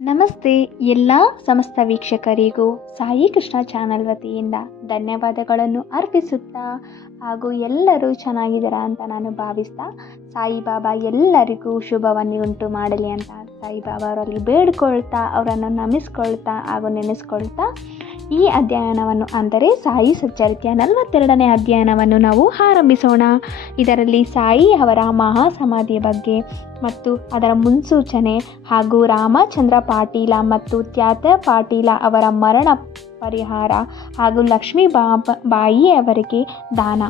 ನಮಸ್ತೆ ಎಲ್ಲ ಸಮಸ್ತ ವೀಕ್ಷಕರಿಗೂ ಸಾಯಿ ಕೃಷ್ಣ ಚಾನಲ್ ವತಿಯಿಂದ ಧನ್ಯವಾದಗಳನ್ನು ಅರ್ಪಿಸುತ್ತಾ ಹಾಗೂ ಎಲ್ಲರೂ ಚೆನ್ನಾಗಿದ್ದೀರಾ ಅಂತ ನಾನು ಭಾವಿಸ್ತಾ ಸಾಯಿಬಾಬಾ ಎಲ್ಲರಿಗೂ ಶುಭವನ್ನು ಉಂಟು ಮಾಡಲಿ ಅಂತ ಸಾಯಿಬಾಬಾ ಅವರಲ್ಲಿ ಬೇಡ್ಕೊಳ್ತಾ ಅವರನ್ನು ನಮಿಸ್ಕೊಳ್ತಾ ಹಾಗೂ ನೆನೆಸ್ಕೊಳ್ತಾ ಈ ಅಧ್ಯಯನವನ್ನು ಅಂದರೆ ಸಾಯಿ ಸಚ್ಚರಿತ್ಯ 42ನೇ ಅಧ್ಯಯನವನ್ನು ನಾವು ಆರಂಭಿಸೋಣ. ಇದರಲ್ಲಿ ಸಾಯಿ ಅವರ ಮಹಾಸಮಾಧಿಯ ಬಗ್ಗೆ ಮತ್ತು ಅದರ ಮುನ್ಸೂಚನೆ ಹಾಗೂ ರಾಮಚಂದ್ರ ಪಾಟೀಲ ಮತ್ತು ತ್ಯಾತ್ಯ ಪಾಟೀಲ ಅವರ ಮರಣ ಪರಿಹಾರ ಹಾಗೂ ಲಕ್ಷ್ಮೀ ಬಾಯಿ ಅವರಿಗೆ ದಾನ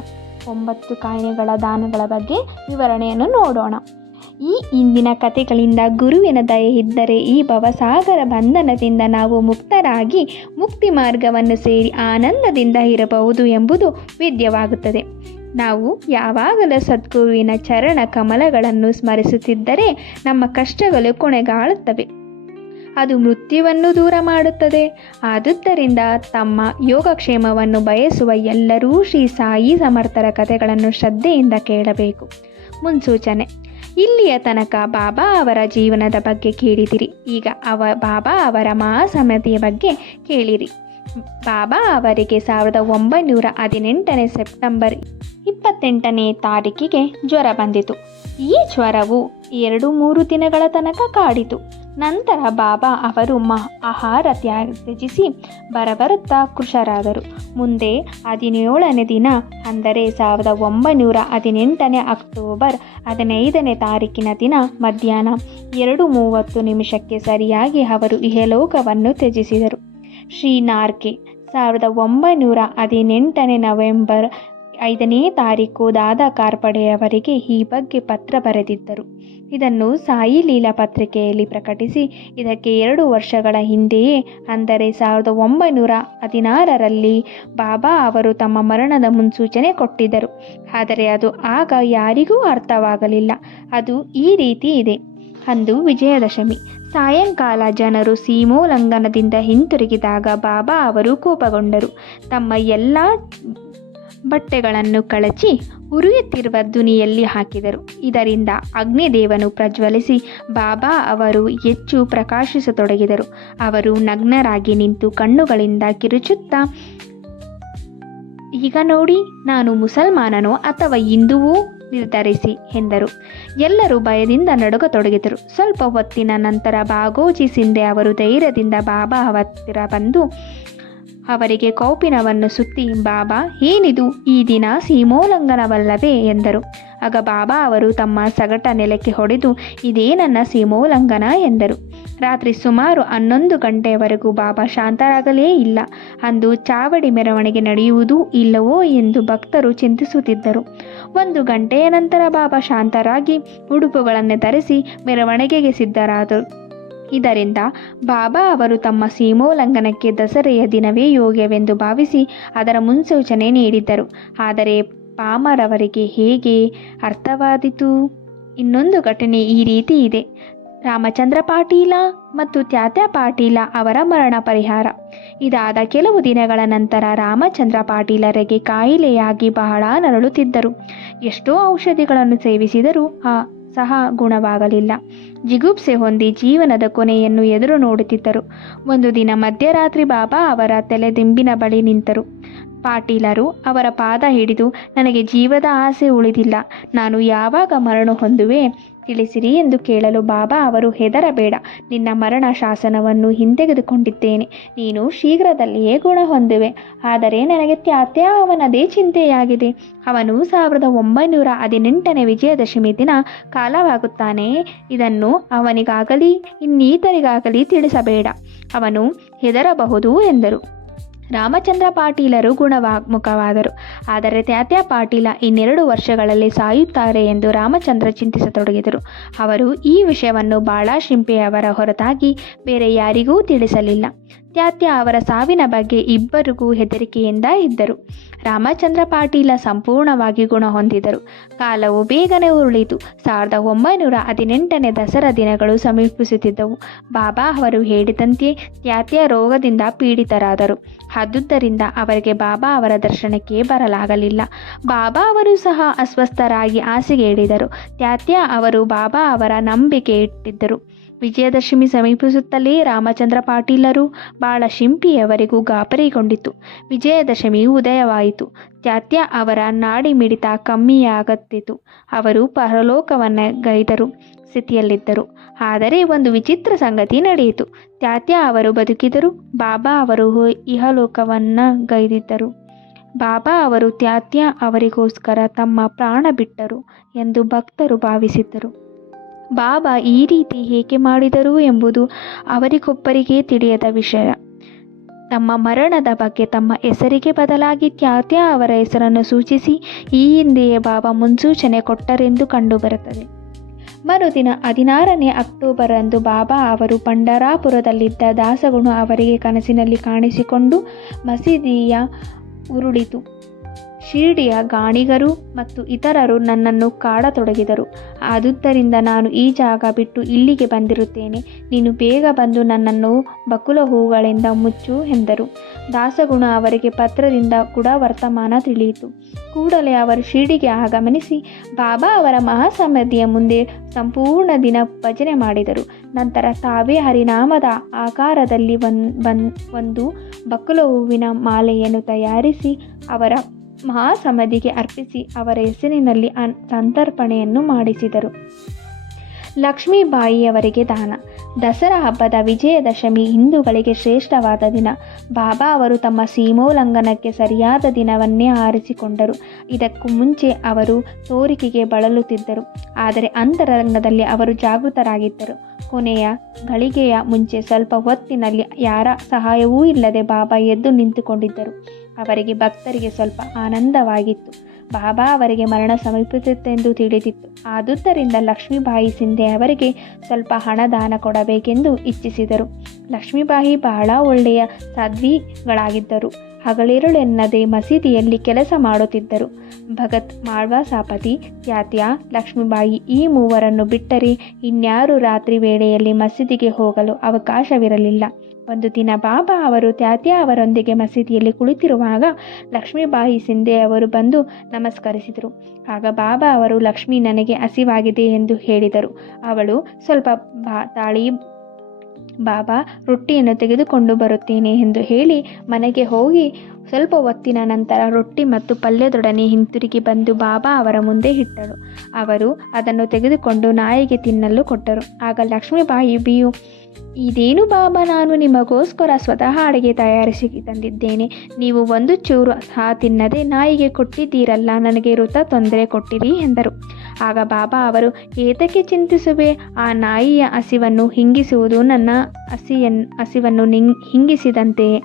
9 ಕಾಯಿನೆಗಳ ದಾನಗಳ ಬಗ್ಗೆ ವಿವರಣೆಯನ್ನು ನೋಡೋಣ. ಈ ಇಂದಿನ ಕಥೆಗಳಿಂದ ಗುರುವಿನ ದಯೆ ಇದ್ದರೆ ಈ ಭವಸಾಗರ ಬಂಧನದಿಂದ ನಾವು ಮುಕ್ತರಾಗಿ ಮುಕ್ತಿ ಮಾರ್ಗವನ್ನು ಸೇರಿ ಆನಂದದಿಂದ ಇರಬಹುದು ಎಂಬುದು ವಿದ್ಯವಾಗುತ್ತದೆ. ನಾವು ಯಾವಾಗಲೂ ಸದ್ಗುರುವಿನ ಚರಣ ಕಮಲಗಳನ್ನು ಸ್ಮರಿಸುತ್ತಿದ್ದರೆ ನಮ್ಮ ಕಷ್ಟಗಳು ಕೊನೆಗಾಳುತ್ತವೆ. ಅದು ಮೃತ್ಯುವನ್ನು ದೂರ ಮಾಡುತ್ತದೆ. ಆದುದರಿಂದ ತಮ್ಮ ಯೋಗಕ್ಷೇಮವನ್ನು ಬಯಸುವ ಎಲ್ಲರೂ ಶ್ರೀ ಸಾಯಿ ಸಮರ್ಥರ ಕಥೆಗಳನ್ನು ಶ್ರದ್ಧೆಯಿಂದ ಕೇಳಬೇಕು. ಮುನ್ಸೂಚನೆ: ಇಲ್ಲಿಯ ತನಕ ಬಾಬಾ ಅವರ ಜೀವನದ ಬಗ್ಗೆ ಕೇಳಿದಿರಿ. ಈಗ ಬಾಬಾ ಅವರ ಮಹಾಸಮಾಧಿಯ ಬಗ್ಗೆ ಕೇಳಿರಿ. ಬಾಬಾ ಅವರಿಗೆ 1918 ಸೆಪ್ಟೆಂಬರ್ 28ನೇ ತಾರೀಕಿಗೆ ಜ್ವರ ಬಂದಿತು. ಈ ಜ್ವರವು 2-3 ದಿನಗಳ ತನಕ ಕಾಡಿತು. ನಂತರ ಬಾಬಾ ಅವರು ಆಹಾರ ತ್ಯಜಿಸಿ ಬರಬರುತ್ತಾ ಕೃಶರಾದರು. ಮುಂದೆ 17ನೇ ದಿನ ಅಂದರೆ 1918 ಅಕ್ಟೋಬರ್ 15ನೇ ತಾರೀಕಿನ ದಿನ ಮಧ್ಯಾಹ್ನ 2:30 ಸರಿಯಾಗಿ ಅವರು ಇಹಲೋಕವನ್ನು ತ್ಯಜಿಸಿದರು. ಶ್ರೀ ನಾರ್ಕೆ 1918 ನವೆಂಬರ್ 5ನೇ ತಾರೀಕು ದಾದಾ ಕಾರ್ಪಡೆಯವರಿಗೆ ಈ ಬಗ್ಗೆ ಪತ್ರ ಬರೆದಿದ್ದರು. ಇದನ್ನು ಸಾಯಿ ಲೀಲಾ ಪತ್ರಿಕೆಯಲ್ಲಿ ಪ್ರಕಟಿಸಿ ಇದಕ್ಕೆ 2 ವರ್ಷಗಳ ಹಿಂದೆಯೇ ಅಂದರೆ 1916ರಲ್ಲಿ ಬಾಬಾ ಅವರು ತಮ್ಮ ಮರಣದ ಮುನ್ಸೂಚನೆ ಕೊಟ್ಟಿದ್ದರು. ಆದರೆ ಅದು ಆಗ ಯಾರಿಗೂ ಅರ್ಥವಾಗಲಿಲ್ಲ. ಅದು ಈ ರೀತಿ ಇದೆ. ಅಂದು ವಿಜಯದಶಮಿ ಸಾಯಂಕಾಲ ಜನರು ಸೀಮೋಲ್ಲಂಘನದಿಂದ ಹಿಂತಿರುಗಿದಾಗ ಬಾಬಾ ಅವರು ಕೋಪಗೊಂಡರು. ತಮ್ಮ ಎಲ್ಲ ಬಟ್ಟೆಗಳನ್ನು ಕಳಚಿ ಉರಿಯುತ್ತಿರುವ ದುನಿಯಲ್ಲಿ ಹಾಕಿದರು. ಇದರಿಂದ ಅಗ್ನಿದೇವನು ಪ್ರಜ್ವಲಿಸಿ ಬಾಬಾ ಅವರು ಹೆಚ್ಚು ಪ್ರಕಾಶಿಸತೊಡಗಿದರು. ಅವರು ನಗ್ನರಾಗಿ ನಿಂತು ಕಣ್ಣುಗಳಿಂದ ಕಿರುಚುತ್ತಾ, ಈಗ ನೋಡಿ, ನಾನು ಮುಸಲ್ಮಾನನೋ ಅಥವಾ ಹಿಂದುವೋ ನಿರ್ಧರಿಸಿ ಎಂದರು. ಎಲ್ಲರೂ ಭಯದಿಂದ ನಡುಗತೊಡಗಿದರು. ಸ್ವಲ್ಪ ಹೊತ್ತಿನ ನಂತರ ಬಾಗೋಜಿ ಸಿಂಧೆ ಅವರು ಧೈರ್ಯದಿಂದ ಬಾಬಾ ಹತ್ತಿರ ಬಂದು ಅವರಿಗೆ ಕೌಪಿನವನ್ನು ಸುತ್ತಿ, ಬಾಬಾ, ಏನಿದು, ಈ ದಿನ ಸೀಮೋಲ್ಲಂಘನವಲ್ಲವೇ ಎಂದರು. ಆಗ ಬಾಬಾ ಅವರು ತಮ್ಮ ಸಗಟ ನೆಲಕ್ಕೆ ಹೊಡೆದು, ಇದೇ ನನ್ನ ಸೀಮೋಲ್ಲಂಘನ ಎಂದರು. ರಾತ್ರಿ ಸುಮಾರು 11 ಗಂಟೆಯವರೆಗೂ ಬಾಬಾ ಶಾಂತರಾಗಲೇ ಇಲ್ಲ. ಅಂದು ಚಾವಡಿ ಮೆರವಣಿಗೆ ನಡೆಯುವುದೂ ಇಲ್ಲವೋ ಎಂದು ಭಕ್ತರು ಚಿಂತಿಸುತ್ತಿದ್ದರು. 1 ಗಂಟೆಯ ನಂತರ ಬಾಬಾ ಶಾಂತರಾಗಿ ಉಡುಪುಗಳನ್ನು ಧರಿಸಿ ಮೆರವಣಿಗೆಗೆ ಸಿದ್ಧರಾದರು. ಇದರಿಂದ ಬಾಬಾ ಅವರು ತಮ್ಮ ಸೀಮೋಲ್ಲಂಘನಕ್ಕೆ ದಸರೆಯ ದಿನವೇ ಯೋಗ್ಯವೆಂದು ಭಾವಿಸಿ ಅದರ ಮುನ್ಸೂಚನೆ ನೀಡಿದ್ದರು. ಆದರೆ ಪಾಮರವರಿಗೆ ಹೇಗೆ ಅರ್ಥವಾದೀತು? ಇನ್ನೊಂದು ಘಟನೆ ಈ ರೀತಿ ಇದೆ. ರಾಮಚಂದ್ರ ಪಾಟೀಲ ಮತ್ತು ತ್ಯಾತ್ಯ ಪಾಟೀಲ ಅವರ ಮರಣ ಪರಿಹಾರ. ಇದಾದ ಕೆಲವು ದಿನಗಳ ನಂತರ ರಾಮಚಂದ್ರ ಪಾಟೀಲರಿಗೆ ಕಾಯಿಲೆಯಾಗಿ ಬಹಳ ನರಳುತ್ತಿದ್ದರು. ಎಷ್ಟೋ ಔಷಧಿಗಳನ್ನು ಸೇವಿಸಿದರೂ ಸಹ ಗುಣವಾಗಲಿಲ್ಲ. ಜಿಗುಪ್ಸೆ ಹೊಂದಿ ಜೀವನದ ಕೊನೆಯನ್ನು ಎದುರು ನೋಡುತ್ತಿದ್ದರು. ಒಂದು ದಿನ ಮಧ್ಯರಾತ್ರಿ ಬಾಬಾ ಅವರ ತಲೆದಿಂಬಿನ ಬಳಿ ನಿಂತರು. ಪಾಟೀಲರು ಅವರ ಪಾದ ಹಿಡಿದು, ನನಗೆ ಜೀವದ ಆಸೆ ಉಳಿದಿಲ್ಲ, ನಾನು ಯಾವಾಗ ಮರಣ ಹೊಂದುವೆ ತಿಳಿಸಿರಿ ಎಂದು ಕೇಳಲು ಬಾಬಾ ಅವರು, ಹೆದರಬೇಡ, ನಿನ್ನ ಮರಣ ಶಾಸನವನ್ನು ಹಿಂತೆಗೆದುಕೊಂಡಿದ್ದೇನೆ, ನೀನು ಶೀಘ್ರದಲ್ಲಿಯೇ ಗುಣ ಹೊಂದುವೆ. ಆದರೆ ನನಗೆ ತ್ಯಾತ್ಯ ಅವನದೇ ಚಿಂತೆಯಾಗಿದೆ. ಅವನು 1918 ವಿಜಯದಶಮಿ ದಿನ ಕಾಲವಾಗುತ್ತಾನೆ. ಇದನ್ನು ಅವನಿಗಾಗಲಿ ಇನ್ನೀತರಿಗಾಗಲಿ ತಿಳಿಸಬೇಡ, ಅವನು ಹೆದರಬಹುದು ಎಂದರು. ರಾಮಚಂದ್ರ ಪಾಟೀಲರು ಗುಣಮುಖವಾದರು. ಆದರೆ ತ್ಯಾತ್ಯ ಪಾಟೀಲ ಇನ್ನೆರಡು ವರ್ಷಗಳಲ್ಲಿ ಸಾಯುತ್ತಾರೆ ಎಂದು ರಾಮಚಂದ್ರ ಚಿಂತಿಸತೊಡಗಿದರು. ಅವರು ಈ ವಿಷಯವನ್ನು ಬಾಳಶಿಂಪೆಯವರ ಹೊರತಾಗಿ ಬೇರೆ ಯಾರಿಗೂ ತಿಳಿಸಲಿಲ್ಲ. ತ್ಯಾತ್ಯ ಅವರ ಸಾವಿನ ಬಗ್ಗೆ ಇಬ್ಬರಿಗೂ ಹೆದರಿಕೆಯಿಂದ ಇದ್ದರು. ರಾಮಚಂದ್ರ ಪಾಟೀಲ ಸಂಪೂರ್ಣವಾಗಿ ಗುಣ ಹೊಂದಿದರು. ಕಾಲವು ಬೇಗನೆ ಉರುಳಿತು. 1918 ದಸರಾ ದಿನಗಳು ಸಮೀಪಿಸುತ್ತಿದ್ದವು. ಬಾಬಾ ಅವರು ಹೇಳಿದಂತೆ ತ್ಯಾತ್ಯ ರೋಗದಿಂದ ಪೀಡಿತರಾದರು. ಆದುದರಿಂದ ಅವರಿಗೆ ಬಾಬಾ ಅವರ ದರ್ಶನಕ್ಕೆ ಬರಲಾಗಲಿಲ್ಲ. ಬಾಬಾ ಅವರು ಸಹ ಅಸ್ವಸ್ಥರಾಗಿ ಹಾಸಿಗೆ ಹಿಡಿದರು. ತ್ಯಾತ್ಯ ಅವರು ಬಾಬಾ ಅವರ ನಂಬಿಕೆ ಇಟ್ಟಿದ್ದರು. ವಿಜಯದಶಮಿ ಸಮೀಪಿಸುತ್ತಲೇ ರಾಮಚಂದ್ರ ಪಾಟೀಲರು ಬಾಳ ಶಿಂಪಿಯವರಿಗೂ ಗಾಬರಿಗೊಂಡಿತು. ವಿಜಯದಶಮಿ ಉದಯವಾಯಿತು. ತ್ಯಾತ್ಯ ಅವರ ನಾಡಿ ಮಿಡಿತ ಕಮ್ಮಿಯಾಗುತ್ತಿತ್ತು. ಅವರು ಪರಲೋಕವನ್ನ ಗೈದರು ಸ್ಥಿತಿಯಲ್ಲಿದ್ದರು. ಆದರೆ ಒಂದು ವಿಚಿತ್ರ ಸಂಗತಿ ನಡೆಯಿತು. ತ್ಯಾತ್ಯ ಅವರು ಬದುಕಿದರು. ಬಾಬಾ ಅವರು ಇಹಲೋಕವನ್ನ ಗೈದಿದ್ದರು. ಬಾಬಾ ಅವರು ತ್ಯಾತ್ಯ ಅವರಿಗೋಸ್ಕರ ತಮ್ಮ ಪ್ರಾಣ ಬಿಟ್ಟರು ಎಂದು ಭಕ್ತರು ಭಾವಿಸಿದ್ದರು. ಬಾಬಾ ಈ ರೀತಿ ಏಕೆ ಮಾಡಿದರು ಎಂಬುದು ಅವರಿಗೊಬ್ಬರಿಗೇ ತಿಳಿಯದ ವಿಷಯ. ತಮ್ಮ ಮರಣದ ಬಗ್ಗೆ ತಮ್ಮ ಹೆಸರಿಗೆ ಬದಲಾಗಿ ತ್ಯಾತ್ಯ ಅವರ ಹೆಸರನ್ನು ಸೂಚಿಸಿ ಈ ಹಿಂದೆಯೇ ಬಾಬಾ ಮುನ್ಸೂಚನೆ ಕೊಟ್ಟರೆಂದು ಕಂಡುಬರುತ್ತದೆ. ಮರುದಿನ 16ನೇ ಅಕ್ಟೋಬರ್ ಅಂದು ಬಾಬಾ ಅವರು ಪಂಢರಾಪುರದಲ್ಲಿದ್ದ ದಾಸಗುಣ ಅವರಿಗೆ ಕನಸಿನಲ್ಲಿ ಕಾಣಿಸಿಕೊಂಡು ಮಸೀದಿಯ ಉರುಳಿತು. ಶಿರ್ಡಿಯ ಗಾಣಿಗರು ಮತ್ತು ಇತರರು ನನ್ನನ್ನು ಕಾಡತೊಡಗಿದರು. ಆದುದರಿಂದ ನಾನು ಈ ಜಾಗ ಬಿಟ್ಟು ಇಲ್ಲಿಗೆ ಬಂದಿರುತ್ತೇನೆ. ನೀನು ಬೇಗ ಬಂದು ನನ್ನನ್ನು ಬಕುಲ ಹೂಗಳಿಂದ ಮುಚ್ಚು ಎಂದರು. ದಾಸಗುಣ ಅವರಿಗೆ ಪತ್ರದಿಂದ ಕೂಡ ವರ್ತಮಾನ ತಿಳಿಯಿತು. ಕೂಡಲೇ ಅವರು ಶಿರ್ಡಿಗೆ ಆಗಮನಿಸಿ ಬಾಬಾ ಅವರ ಮಹಾಸಮಾಧಿಯ ಮುಂದೆ ಸಂಪೂರ್ಣ ದಿನ ಭಜನೆ ಮಾಡಿದರು. ನಂತರ ತಾವೇ ಹರಿನಾಮದ ಆಕಾರದಲ್ಲಿ ಒಂದು ಬಕುಲ ಹೂವಿನ ಮಾಲೆಯನ್ನು ತಯಾರಿಸಿ ಅವರ ಮಹಾಸಮಾಧಿಗೆ ಅರ್ಪಿಸಿ ಅವರ ಹೆಸರಿನಲ್ಲಿ ಸಂತರ್ಪಣೆಯನ್ನು ಮಾಡಿಸಿದರು. ಲಕ್ಷ್ಮೀಬಾಯಿಯವರಿಗೆ ದಾನ. ದಸರಾ ಹಬ್ಬದ ವಿಜಯದಶಮಿ ಹಿಂದೂಗಳಿಗೆ ಶ್ರೇಷ್ಠವಾದ ದಿನ. ಬಾಬಾ ಅವರು ತಮ್ಮ ಸೀಮೋಲ್ಲಂಘನಕ್ಕೆ ಸರಿಯಾದ ದಿನವನ್ನೇ ಆರಿಸಿಕೊಂಡರು. ಇದಕ್ಕೂ ಮುಂಚೆ ಅವರು ತೋರಿಕೆಗೆ ಬಳಲುತ್ತಿದ್ದರು. ಆದರೆ ಅಂತರಂಗದಲ್ಲಿ ಅವರು ಜಾಗೃತರಾಗಿದ್ದರು. ಕೊನೆಯ ಗಳಿಗೆಯ ಮುಂಚೆ ಸ್ವಲ್ಪ ಹೊತ್ತಿನಲ್ಲಿ ಯಾರ ಸಹಾಯವೂ ಇಲ್ಲದೆ ಬಾಬಾ ಎದ್ದು ನಿಂತುಕೊಂಡಿದ್ದರು. ಅವರಿಗೆ ಭಕ್ತರಿಗೆ ಸ್ವಲ್ಪ ಆನಂದವಾಗಿತ್ತು. ಬಾಬಾ ಅವರಿಗೆ ಮರಣ ಸಮೀಪಿಸುತ್ತೆಂದು ತಿಳಿದಿತ್ತು. ಆದುದರಿಂದ ಲಕ್ಷ್ಮೀಬಾಯಿ ಸಿಂಧೆ ಅವರಿಗೆ ಸ್ವಲ್ಪ ಹಣ ದಾನ ಕೊಡಬೇಕೆಂದು ಇಚ್ಛಿಸಿದರು. ಲಕ್ಷ್ಮೀಬಾಯಿ ಬಹಳ ಒಳ್ಳೆಯ ಸಾಧ್ವಿಗಳಾಗಿದ್ದರು. ಹಗಲಿರುಳೆನ್ನದೆ ಮಸೀದಿಯಲ್ಲಿ ಕೆಲಸ ಮಾಡುತ್ತಿದ್ದರು. ಭಗತ್ ಮಾಳ್ವಾಸಾಪತಿ, ತ್ಯಾತ್ಯ, ಲಕ್ಷ್ಮೀಬಾಯಿ ಈ ಮೂವರನ್ನು ಬಿಟ್ಟರೆ ಇನ್ಯಾರೂ ರಾತ್ರಿ ವೇಳೆಯಲ್ಲಿ ಮಸೀದಿಗೆ ಹೋಗಲು ಅವಕಾಶವಿರಲಿಲ್ಲ. ಒಂದು ದಿನ ಬಾಬಾ ಅವರು ತ್ಯಾತ್ಯ ಅವರೊಂದಿಗೆ ಮಸೀದಿಯಲ್ಲಿ ಕುಳಿತಿರುವಾಗ ಲಕ್ಷ್ಮೀಬಾಯಿ ಸಿಂಧೆ ಅವರು ಬಂದು ನಮಸ್ಕರಿಸಿದರು. ಆಗ ಬಾಬಾ ಅವರು, ಲಕ್ಷ್ಮಿ, ನನಗೆ ಹಸಿವಾಗಿದೆ ಎಂದು ಹೇಳಿದರು. ಅವಳು, ಸ್ವಲ್ಪ ತಾಳಿ ಬಾಬಾ, ರೊಟ್ಟಿಯನ್ನು ತೆಗೆದುಕೊಂಡು ಬರುತ್ತೇನೆ ಎಂದು ಹೇಳಿ ಮನೆಗೆ ಹೋಗಿ ಸ್ವಲ್ಪ ಹೊತ್ತಿನ ನಂತರ ರೊಟ್ಟಿ ಮತ್ತು ಪಲ್ಯದೊಡನೆ ಹಿಂತಿರುಗಿ ಬಂದು ಬಾಬಾ ಅವರ ಮುಂದೆ ಇಟ್ಟಳು. ಅವರು ಅದನ್ನು ತೆಗೆದುಕೊಂಡು ನಾಯಿಗೆ ತಿನ್ನಲು ಕೊಟ್ಟರು. ಆಗ ಲಕ್ಷ್ಮೀಬಾಯಿ ಬಿಯು, ಇದೇನು ಬಾಬಾ, ನಾನು ನಿಮಗೋಸ್ಕರ ಸ್ವತಃ ಅಡುಗೆ ತಯಾರಿಸಿ ತಂದಿದ್ದೇನೆ. ನೀವು ಒಂದು ಚೂರು ಸಹ ತಿನ್ನದೆ ನಾಯಿಗೆ ಕೊಟ್ಟಿದ್ದೀರಲ್ಲ, ನನಗೆ ವೃಥ ತೊಂದರೆ ಕೊಟ್ಟಿರಿ ಎಂದರು. ಆಗ ಬಾಬಾ ಅವರು, ಏತಕ್ಕೆ ಚಿಂತಿಸುವೆ? ಆ ನಾಯಿಯ ಹಸಿವನ್ನು ಹಿಂಗಿಸುವುದು ನನ್ನ ಹಸಿವನ್ನು ಹಿಂಗಿಸಿದಂತೆಯೇ.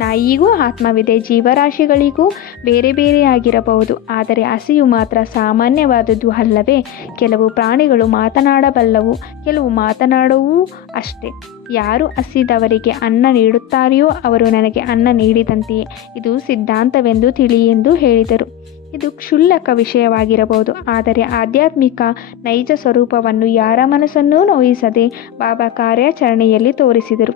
ನಾಯಿಗೂ ಆತ್ಮವಿದೆ. ಜೀವರಾಶಿಗಳಿಗೂ ಬೇರೆ ಬೇರೆಯಾಗಿರಬಹುದು. ಆದರೆ ಹಸಿವು ಮಾತ್ರ ಸಾಮಾನ್ಯವಾದುದು ಅಲ್ಲವೇ? ಕೆಲವು ಪ್ರಾಣಿಗಳು ಮಾತನಾಡಬಲ್ಲವು, ಕೆಲವು ಮಾತನಾಡುವೂ ಅಷ್ಟೇ. ಯಾರು ಹಸಿದವರಿಗೆ ಅನ್ನ ನೀಡುತ್ತಾರೆಯೋ ಅವರು ನನಗೆ ಅನ್ನ ನೀಡಿದಂತೆಯೇ. ಇದು ಸಿದ್ಧಾಂತವೆಂದು ತಿಳಿ ಎಂದು ಹೇಳಿದರು. ಇದು ಕ್ಷುಲ್ಲಕ ವಿಷಯವಾಗಿರಬಹುದು, ಆದರೆ ಆಧ್ಯಾತ್ಮಿಕ ನೈಜ ಸ್ವರೂಪವನ್ನು ಯಾರ ಮನಸ್ಸನ್ನೂ ನೋಯಿಸದೆ ಬಾಬಾ ಕಾರ್ಯಾಚರಣೆಯಲ್ಲಿ ತೋರಿಸಿದರು.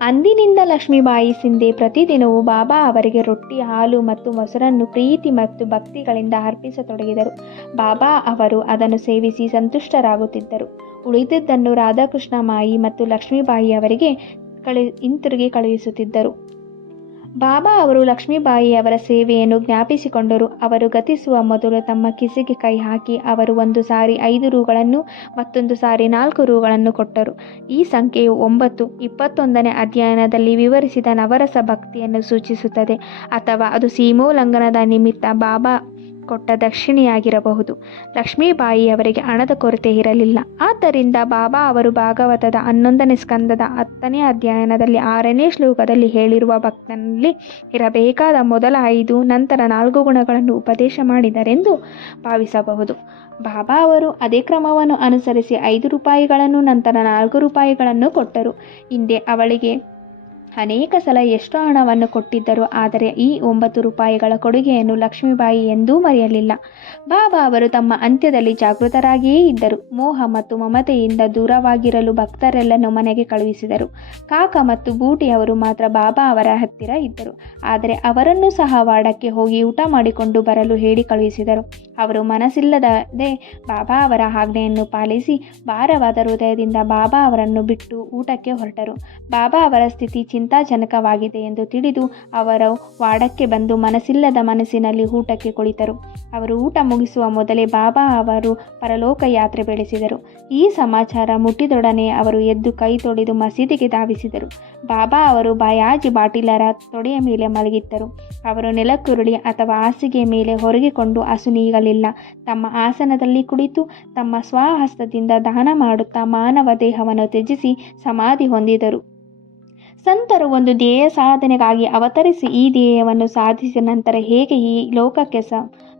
ಅಂದಿನಿಂದ ಲಕ್ಷ್ಮೀಬಾಯಿ ಸಿಂಧೆ ಪ್ರತಿದಿನವೂ ಬಾಬಾ ಅವರಿಗೆ ರೊಟ್ಟಿ, ಹಾಲು ಮತ್ತು ಮೊಸರನ್ನು ಪ್ರೀತಿ ಮತ್ತು ಭಕ್ತಿಗಳಿಂದ ಅರ್ಪಿಸತೊಡಗಿದರು. ಬಾಬಾ ಅವರು ಅದನ್ನು ಸೇವಿಸಿ ಸಂತುಷ್ಟರಾಗುತ್ತಿದ್ದರು. ಉಳಿದಿದ್ದನ್ನು ರಾಧಾಕೃಷ್ಣ ಮಾಯಿ ಮತ್ತು ಲಕ್ಷ್ಮೀಬಾಯಿ ಅವರಿಗೆ ಹಿಂತಿರುಗಿ ಕಳುಹಿಸುತ್ತಿದ್ದರು. ಬಾಬಾ ಅವರು ಲಕ್ಷ್ಮೀಬಾಯಿ ಅವರ ಸೇವೆಯನ್ನು ಜ್ಞಾಪಿಸಿಕೊಂಡರು. ಅವರು ಗತಿಸುವ ಮೊದಲು ತಮ್ಮ ಕಿಸೆಗೆ ಕೈ ಹಾಕಿ ಅವರು ಒಂದು ಸಾರಿ 5 ರೂಗಳನ್ನು ಮತ್ತೊಂದು ಸಾರಿ 4 ರೂಗಳನ್ನು ಕೊಟ್ಟರು. ಈ ಸಂಖ್ಯೆಯು 9 21ನೇ ಅಧ್ಯಾಯದಲ್ಲಿ ವಿವರಿಸಿದ ನವರಸ ಭಕ್ತಿಯನ್ನು ಸೂಚಿಸುತ್ತದೆ, ಅಥವಾ ಅದು ಸೀಮೋಲ್ಲಂಘನದ ನಿಮಿತ್ತ ಬಾಬಾ ಕೊಟ್ಟ ದಕ್ಷಿಣೆಯಾಗಿರಬಹುದು. ಲಕ್ಷ್ಮೀಬಾಯಿ ಅವರಿಗೆ ಹಣದ ಕೊರತೆ ಇರಲಿಲ್ಲ. ಆದ್ದರಿಂದ ಬಾಬಾ ಅವರು ಭಾಗವತದ 11ನೇ ಸ್ಕಂದದ 10ನೇ ಅಧ್ಯಾಯದಲ್ಲಿ 6ನೇ ಶ್ಲೋಕದಲ್ಲಿ ಹೇಳಿರುವ ಭಕ್ತನಲ್ಲಿ ಇರಬೇಕಾದ ಮೊದಲ 5 ನಂತರ 4 ಗುಣಗಳನ್ನು ಉಪದೇಶ ಮಾಡಿದರೆಂದು ಭಾವಿಸಬಹುದು. ಬಾಬಾ ಅವರು ಅದೇ ಕ್ರಮವನ್ನು ಅನುಸರಿಸಿ 5 ರೂಪಾಯಿಗಳನ್ನು ನಂತರ 4 ರೂಪಾಯಿಗಳನ್ನು ಕೊಟ್ಟರು. ಹಿಂದೆ ಅವಳಿಗೆ ಅನೇಕ ಸಲ ಎಷ್ಟು ಹಣವನ್ನು ಕೊಟ್ಟಿದ್ದರು, ಆದರೆ ಈ 9 ರೂಪಾಯಿಗಳ ಕೊಡುಗೆಯನ್ನು ಲಕ್ಷ್ಮೀಬಾಯಿ ಎಂದೂ ಮರೆಯಲಿಲ್ಲ. ಬಾಬಾ ಅವರು ತಮ್ಮ ಅಂತ್ಯದಲ್ಲಿ ಜಾಗೃತರಾಗಿಯೇ ಇದ್ದರು. ಮೋಹ ಮತ್ತು ಮಮತೆಯಿಂದ ದೂರವಾಗಿರಲು ಭಕ್ತರೆಲ್ಲನ್ನು ಮನೆಗೆ ಕಳುಹಿಸಿದರು. ಕಾಕ ಮತ್ತು ಬೂಟಿ ಅವರು ಮಾತ್ರ ಬಾಬಾ ಅವರ ಹತ್ತಿರ ಇದ್ದರು. ಆದರೆ ಅವರನ್ನು ಸಹ ವಾಡಕ್ಕೆ ಹೋಗಿ ಊಟ ಮಾಡಿಕೊಂಡು ಬರಲು ಹೇಳಿ ಕಳುಹಿಸಿದರು. ಅವರು ಮನಸ್ಸಿಲ್ಲದೆ ಬಾಬಾ ಅವರ ಆಜ್ಞೆಯನ್ನು ಪಾಲಿಸಿ ಭಾರವಾದ ಹೃದಯದಿಂದ ಬಾಬಾ ಅವರನ್ನು ಬಿಟ್ಟು ಊಟಕ್ಕೆ ಹೊರಟರು. ಬಾಬಾ ಅವರ ಸ್ಥಿತಿ ಚಿಂತಾಜನಕವಾಗಿದೆ ಎಂದು ತಿಳಿದು ಅವರು ವಾಡಕ್ಕೆ ಬಂದು ಮನಸ್ಸಿಲ್ಲದ ಮನಸ್ಸಿನಲ್ಲಿ ಊಟಕ್ಕೆ ಕುಳಿತರು. ಅವರು ಊಟ ಮುಗಿಸುವ ಮೊದಲೇ ಬಾಬಾ ಅವರು ಪರಲೋಕ ಯಾತ್ರೆ ಬೆಳೆಸಿದರು. ಈ ಸಮಾಚಾರ ಮುಟ್ಟಿದೊಡನೆ ಅವರು ಎದ್ದು ಕೈ ತೊಳೆದು ಮಸೀದಿಗೆ ಧಾವಿಸಿದರು. ಬಾಬಾ ಅವರು ಬಾಯಾಜಿ ಬಾಟೀಲರ ತೊಡೆಯ ಮೇಲೆ ಮಲಗಿದ್ದರು. ಅವರು ನೆಲಕ್ಕುರುಳಿ ಅಥವಾ ಹಾಸಿಗೆ ಮೇಲೆ ಹೊರಗಿಕೊಂಡು ಅಸುನೀಗಲಿಲ್ಲ. ತಮ್ಮ ಆಸನದಲ್ಲಿ ಕುಳಿತು ತಮ್ಮ ಸ್ವಹಸ್ತದಿಂದ ದಾನ ಮಾಡುತ್ತಾ ಮಾನವ ದೇಹವನ್ನು ತ್ಯಜಿಸಿ ಸಮಾಧಿ ಹೊಂದಿದರು. ಸಂತರು ಒಂದು ಧ್ಯೇಯ ಸಾಧನೆಗಾಗಿ ಅವತರಿಸಿ ಈ ಧ್ಯೇಯವನ್ನು ಸಾಧಿಸಿದ ನಂತರ ಹೇಗೆ ಈ ಲೋಕಕ್ಕೆ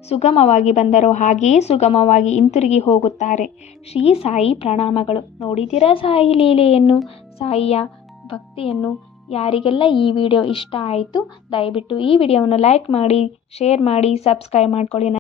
ಸುಗಮವಾಗಿ ಬಂದರೋ ಹಾಗೆಯೇ ಸುಗಮವಾಗಿ ಹಿಂತಿರುಗಿ ಹೋಗುತ್ತಾರೆ. ಶ್ರೀ ಸಾಯಿ ಪ್ರಣಾಮಗಳು. ನೋಡಿದ್ದೀರಾ ಸಾಯಿ ಲೀಲೆಯನ್ನು, ಸಾಯಿಯ ಭಕ್ತಿಯನ್ನು. ಯಾರಿಗೆಲ್ಲ ಈ ವಿಡಿಯೋ ಇಷ್ಟ ಆಯಿತು ದಯವಿಟ್ಟು ಈ ವಿಡಿಯೋವನ್ನು ಲೈಕ್ ಮಾಡಿ, ಶೇರ್ ಮಾಡಿ, ಸಬ್ಸ್ಕ್ರೈಬ್ ಮಾಡ್ಕೊಳ್ಳಿ.